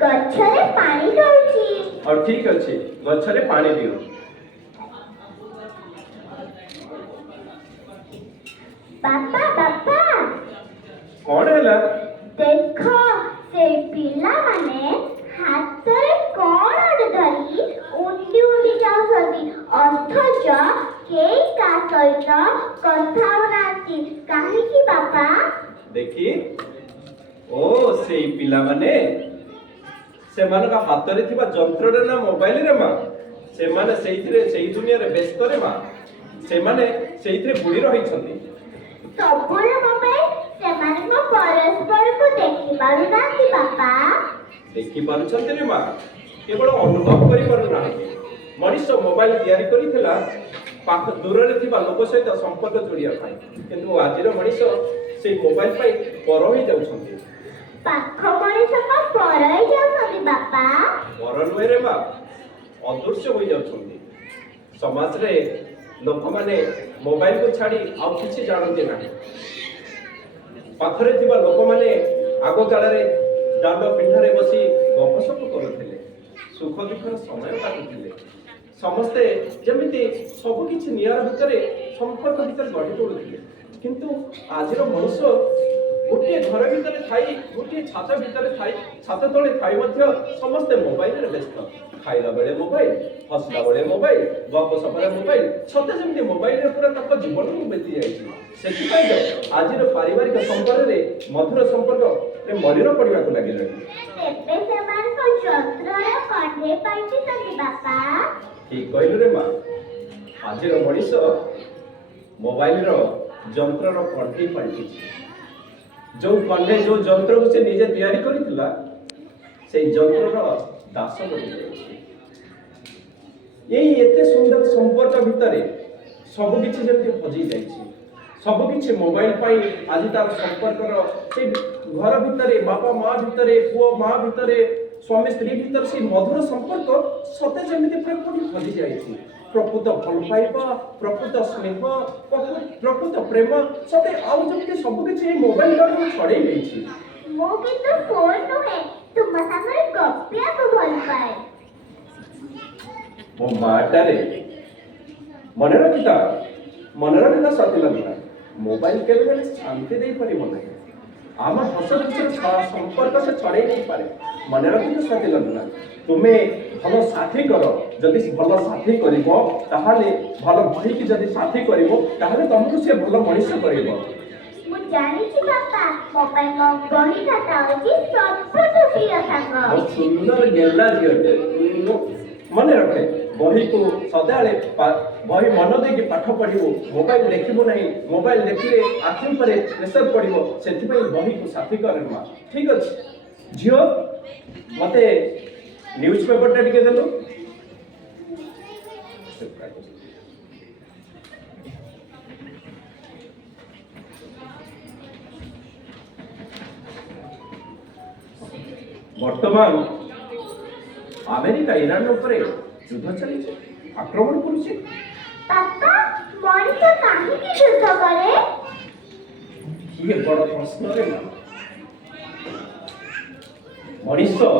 ଗଛରେ ପାଣି ଦଉଛି। और ठीक अच्छे गछरे पानी दियो। बापा बापा कौन है देख से पिला माने हाथरे कौन धरी उंडी उंडी जाउछंती अथच केई का सहित कथा होनाती काहे की बापा देखी ओ से पिला माने से मान का हाथ रे थिबा जंत्र रे ना मोबाइल रे मा से माने सेही दुनिया रे व्यस्त रे मा से माने सेही बुड़ी रही छथि सबुरे मोबाइल से माने को परस्पर को देखि पारु नाती बापा देखि पारु छथि रे मा केवल अनुभव करि पारु ना मनुष्य मोबाइल तैयारी करिथिला पाख दूर रे थिबा लोक सहित संपर्क जोड़िया पाई किंतु आजिर मनुष्य से मोबाइल पाई पर होई जाउ छथि पाख मनुष्य को पर होई जाउ छथि बापा पर नुहे रे मा अदृश्य होई जाउ छथि समाज रे लोक माने मोबाइल को छाड़ी आउ किछि जानते ना पाखरे थिबा लोक माने आगो काल रे दांड पिंढारे बसी गपसप करुथिले सुख दुखर समय काटुथिले समस्ते जेमिति सब किछि नियार भितरे संपर्क भितर गढि तोडुथिले किंतु आजिर मनुष्य गोटे घर भितर थाई गोटे छात भितर थाई छात तले थाई मध्य समस्ते मोबाइल रे व्यस्त खाइला बेले मोबाइल हसला बेले मोबाइल गपसप रे मोबाइल सते जेमिति मोबाइल रे पूरा तक जीवन को बेति जाईछि सेति पई आजिर पारिवारिक संपर्क रे मधुर संपर्क रे मलिन पड़िबा को लागिला एबे समान को जंत्र रे कंढे पाइछि तनि बापा ठीक कहलु रे मां आजिर मनुष्य मोबाइल रो जंत्र रो कंढे पाइछि जो कंढे जो जंत्र को से निजे तैयारी करितला से जंत्र रो दास बनि जाइछि एई एते सुंदर संपर्क भितरे सब किछि जेते हजि जाइछि सब किछि मोबाइल पाई आज तार संपर्क रो से घर भितरे बापा मां भितरे पुओ मां भितरे स्वामी स्त्री भितर से मधुर संपर्क सते जेमिति प्रकृति हजि जाइछि प्रकृत भल पाइबा प्रकृत स्नेह प्रकृत प्रेम सते आउ जेमिति सब किछि मोबाइल रो छड़े लेछि मो किंतु फोन नुहे तुम संगे गप्पिया को भल पाए मो माटारे मन रखिता सती लगना मोबाइल के बेले शांति दे परिबो नहीं आम हस संपर्क से छड़े नहीं पारे मन रखिता सती लगना तुम्हें भल साथी करो जदि भल साथी करिवो ताहाले भल भाई की जदि साथी करिवो ताहाले तुमको से भल मनुष्य करिवो मु जानि छी बापा मोबाइल को गणी खाता होची सबसे प्रिय संग बहुत सुंदर गेला जियते मन रखे बही को सदाले बही मन दे के पाठ पढ़िबो मोबाइल देखिबो नहीं मोबाइल देखिले आखि पर प्रेशर पड़िबो सेति पई बही को साथी करे मा ठीक अछि जियो मते न्यूज़ पेपर टे के देलो वर्तमान अमेरिका ईरान ऊपर युद्ध चली आक्रमण करुचे पापा मनुष्य काहे की युद्ध करे ये बड़ प्रश्न रे मनुष्य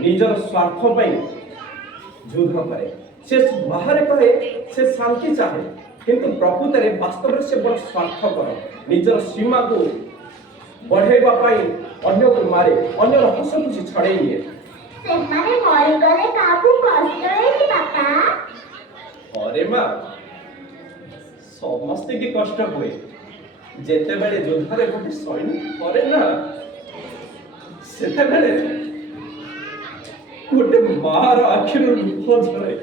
निजर स्वार्थ पई युद्ध करे से बाहर कहे से शांति चाहे किंतु प्रकृत रे वास्तव से बड़ स्वार्थपर निजर सीमा को बढ़ेबा पई अन्य को मारे अन्य हस कुछ छड़े निए से माने मरि गले काबू कष्ट रे पापा अरे मां समस्त की कष्ट हुए जेते बेले युद्ध रे गोटे सैनिक करे ना सेते बेले गोटे मार आखिर लुह झरे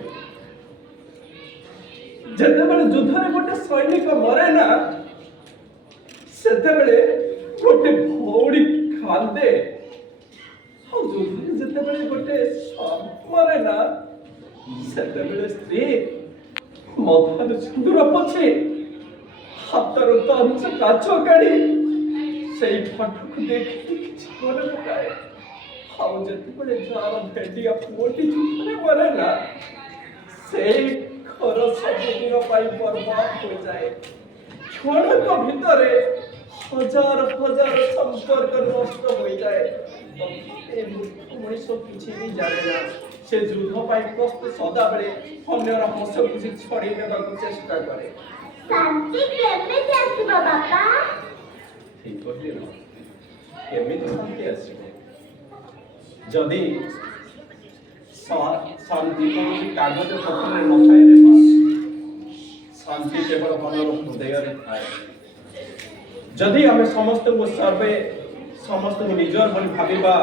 जेते बेले युद्ध रे गोटे सैनिक मरे ना सेते बेले गोटे भौड़ी खांदे ଆଉ ଯୁଦ୍ଧରେ ଯେତେବେଳେ ଗୋଟେ ମରେ ନା ସେତେବେଳେ ସ୍ତ୍ରୀ ମଥାରୁ ସିନ୍ଦୁର ପୋଛି ହାତରୁ କଞ୍ଚା କାଚ କାଢି ସେଇ ଫଟୋକୁ ଦେଖିକି କିଛି ମନେ ପକାଏ ଆଉ ଯେତେବେଳେ ଯାହାର ଭେଟିଆ ପୁଅଟି ଯୁଦ୍ଧରେ ମରେ ନା ସେଇ ଘର ସବୁଦିନ ପାଇଁ ବର୍ବାଦ ହୋଇଯାଏ କ୍ଷଣକ ଭିତରେ हजार हजार संपर्क नष्ट हो जाए ମଣିଷ କିଛି ବି ଜାଣେ ନା ସେ ଯୁଦ୍ଧ ପାଇଁ ପ୍ରସ୍ତୁତ ସଦାବେଳେ ଅନ୍ୟର ହସ ଖୁସି ଛଡେଇ ନେବାକୁ ଚେଷ୍ଟା କରେ। ଶାନ୍ତି କେମିତି ଆସିବ ବାପା? ଠିକ କହିଲି ନା? କେମିତି ଶାନ୍ତି ଆସିବ? ଯଦି ଶାନ୍ତି କୌଣସି କାଗଜ ପତ୍ରରେ ନଥାଏ ରେ ମା। ଶାନ୍ତି କେବଳ ମନର ହୃଦୟରେ ଥାଏ। ଯଦି ଆମେ ସମସ୍ତଙ୍କୁ ସମସ୍ତଙ୍କୁ ନିଜର ବୋଲି ଭାବିବା,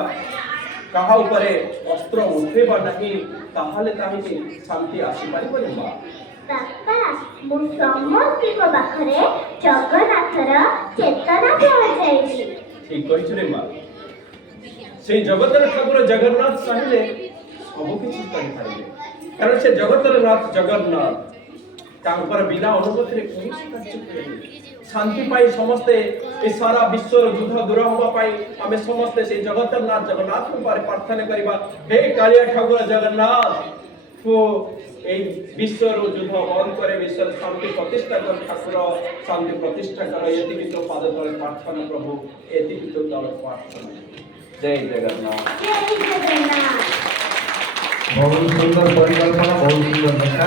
କାହା ଉପରେ ଅସ୍ତ୍ର ଉଠେଇବା ନାହିଁ, ତାହେଲେ କାହିଁକି ଶାନ୍ତି ଆସିପାରିବନି ମା? ବାପା, ମୁଁ ସମସ୍ତଙ୍କ ପାଖରେ ଜଗନ୍ନାଥର ଚେତନା ପହଞ୍ଚାଇବି। ଠିକ କହିଛୁ ରେ ମା। ସେଇ ଜଗତର ଠାକୁର ଜଗନ୍ନାଥ ଚାହିଁଲେ ସବୁ କିଛି କରିପାରିବେ, କାରଣ ସେ ଜଗତର ନାଥ ଜଗନ୍ନାଥ। ତାଙ୍କର ବିନା ଅନୁମତିରେ କୌଣସି କାର୍ଯ୍ୟ କରେନି। ଶାନ୍ତି ପାଇଁ ସମସ୍ତେ ଏ ସାରା ବିଶ୍ୱର ଯୁଦ୍ଧ ଦୂର ହେବା ପାଇଁ ଆମେ ସମସ୍ତେ ସେଇ ଜଗତର ନାଥ ଜଗନ୍ନାଥଙ୍କ ପାଖରେ ପ୍ରାର୍ଥନା କରିବା, ହେ କାଳିଆ ଠାକୁର ଜଗନ୍ନାଥ, ତୁ এই বিশ্বর যুদ্ধ বন্ধ করে বিশ্বর শান্তি প্রতিষ্ঠা কর ঠাকুর, শান্তি প্রতিষ্ঠা কর। এদিকে তো পাদ তলে প্রার্থনা প্রভু, এদিকে তো তলে প্রার্থনা। জয় জগন্নাথ। জয় জগন্নাথ। बहुत सुंदर परिकल्पना, बहुत सुंदर देखा।